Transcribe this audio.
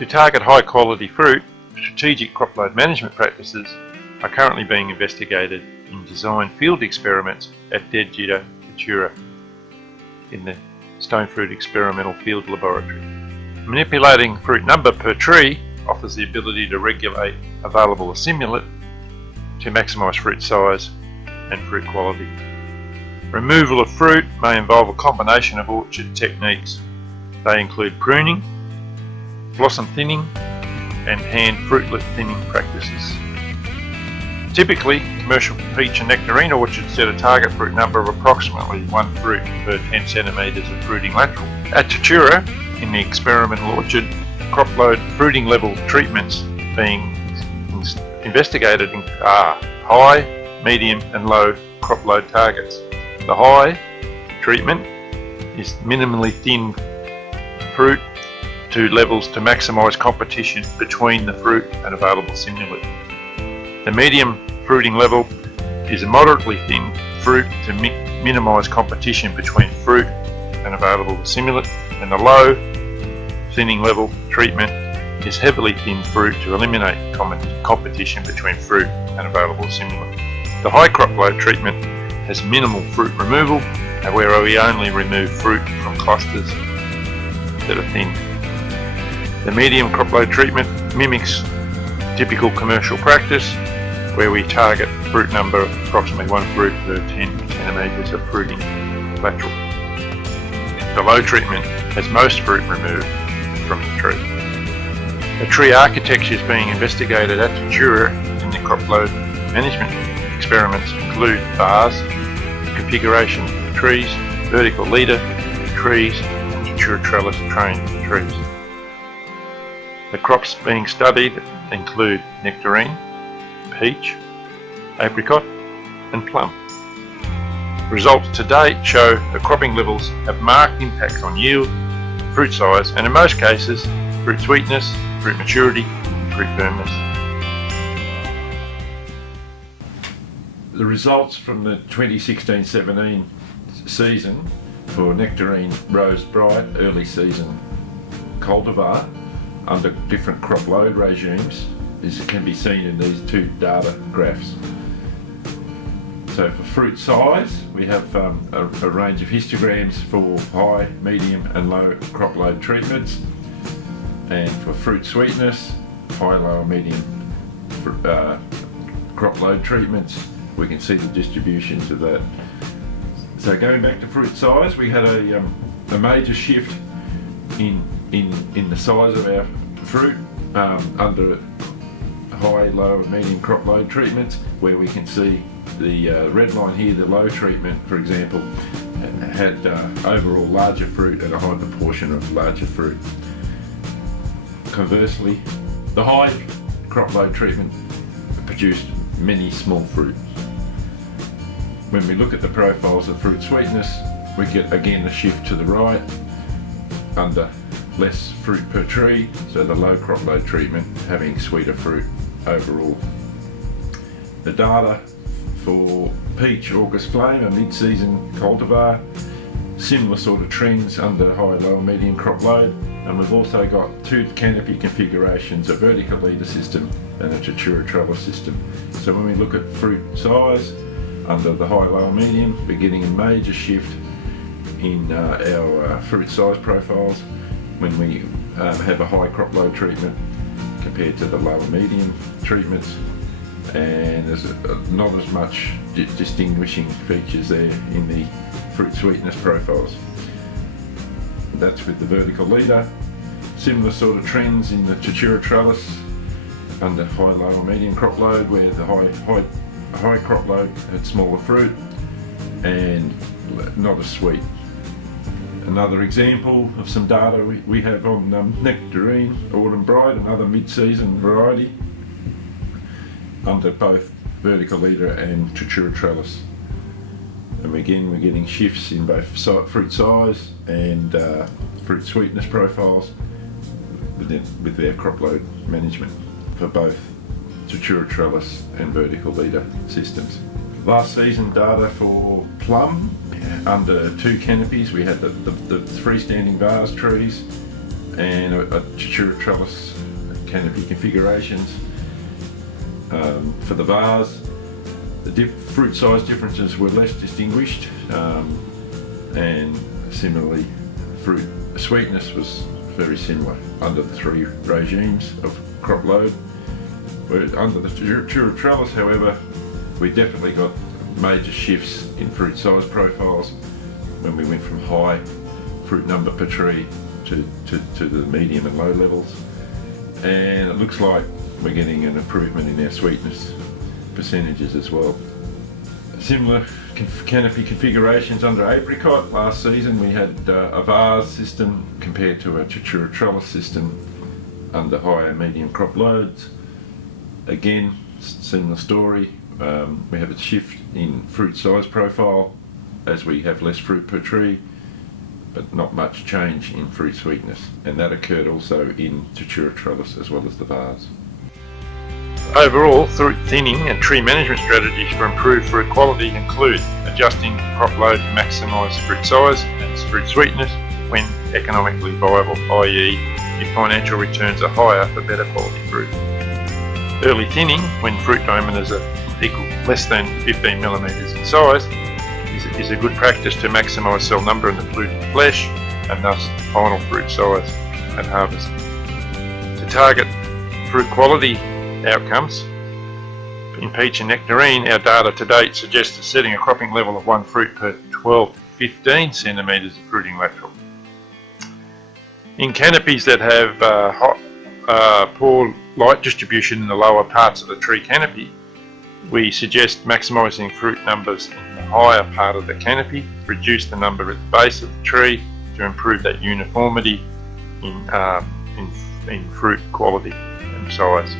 To target high quality fruit, strategic crop load management practices are currently being investigated in design field experiments at Tatura in the Stonefruit Experimental Field Laboratory. Manipulating fruit number per tree offers the ability to regulate available assimilate to maximise fruit size and fruit quality. Removal of fruit may involve a combination of orchard techniques. They include pruning, blossom thinning, and hand fruitlet thinning practices. Typically, commercial peach and nectarine orchards set a target fruit number of approximately 1 fruit per 10 centimetres of fruiting lateral. At Tatura, in the experimental orchard, crop load fruiting level treatments being investigated are high, medium and low crop load targets. The high treatment is minimally thin fruit to levels to maximise competition between the fruit and available simulate. The medium fruiting level is a moderately thin fruit to minimise competition between fruit and available simulate, and the low thinning level treatment is heavily thinned fruit to eliminate competition between fruit and available simulate. The high crop load treatment has minimal fruit removal, where we only remove fruit from clusters that are thin. The medium crop load treatment mimics typical commercial practice, where we target fruit number of approximately 1 fruit per 10 centimetres of fruiting lateral. The low treatment has most fruit removed from the tree. The tree architecture is being investigated at Tatura in the crop load management experiments include bars, configuration of trees, vertical leader trees, and Tatura trellis trained trees. The crops being studied include nectarine, peach, apricot and plum. Results to date show the cropping levels have marked impacts on yield, fruit size and in most cases fruit sweetness, fruit maturity and fruit firmness. The results from the 2016-17 season for nectarine rose bright early season cultivar under different crop load regimes can be seen in these two data graphs. So for fruit size, we have a range of histograms for high, medium and low crop load treatments, and for fruit sweetness, high, low, medium crop load treatments. We can see the distributions of that. So going back to fruit size, we had a major shift in the size of our fruit under high, low and medium crop load treatments, where we can see the red line here, the low treatment, for example, had overall larger fruit and a high proportion of larger fruit. Conversely, the high crop load treatment produced many small fruit. When we look at the profiles of fruit sweetness, we get again a shift to the right under less fruit per tree, so the low crop load treatment having sweeter fruit overall. The data for peach August flame, a mid-season cultivar, similar sort of trends under high, low, medium crop load, and we've also got two canopy configurations, a vertical leader system and a Tatura trellis system. So when we look at fruit size under the high, low, medium, we're getting a major shift in our fruit size profiles when we have a high crop load treatment compared to the lower medium treatments, and there's not as much distinguishing features there in the fruit sweetness profiles. That's with the vertical leader. Similar sort of trends in the Tatura trellis under high, low or medium crop load, where the high crop load had smaller fruit and not as sweet. Another example of some data we have on nectarine, autumn bright, another mid-season variety under both vertical leader and Tatura trellis. And again, we're getting shifts in both fruit size and fruit sweetness profiles with their crop load management for both Tatura trellis and vertical leader systems. Last season data for plum under two canopies. We had the freestanding vase trees and a Tatura trellis canopy configurations. For the vase, the fruit size differences were less distinguished, and similarly fruit sweetness was very similar under the three regimes of crop load. Under the Tatura trellis, however, we definitely got major shifts in fruit size profiles when we went from high fruit number per tree to the medium and low levels, and it looks like we're getting an improvement in our sweetness percentages as well. Similar canopy configurations under Apricot. Last season we had a vase system compared to a Tatura trellis system under high and medium crop loads. Again, similar story. We have a shift in fruit size profile as we have less fruit per tree, but not much change in fruit sweetness, and that occurred also in Tatura trellis as well as the vase. Overall, fruit thinning and tree management strategies for improved fruit quality include adjusting crop load to maximise fruit size and fruit sweetness when economically viable, i.e. if financial returns are higher for better quality fruit. Early thinning when fruit diameters are equal less than 15 millimetres in size is a good practice to maximise cell number in the fruit and flesh, and thus final fruit size at harvest. To target fruit quality outcomes, in peach and nectarine, our data to date suggests setting a cropping level of 1 fruit per 12 to 15 centimetres of fruiting lateral. In canopies that have poor light distribution in the lower parts of the tree canopy, we suggest maximising fruit numbers in the higher part of the canopy, reduce the number at the base of the tree to improve that uniformity in fruit quality and size.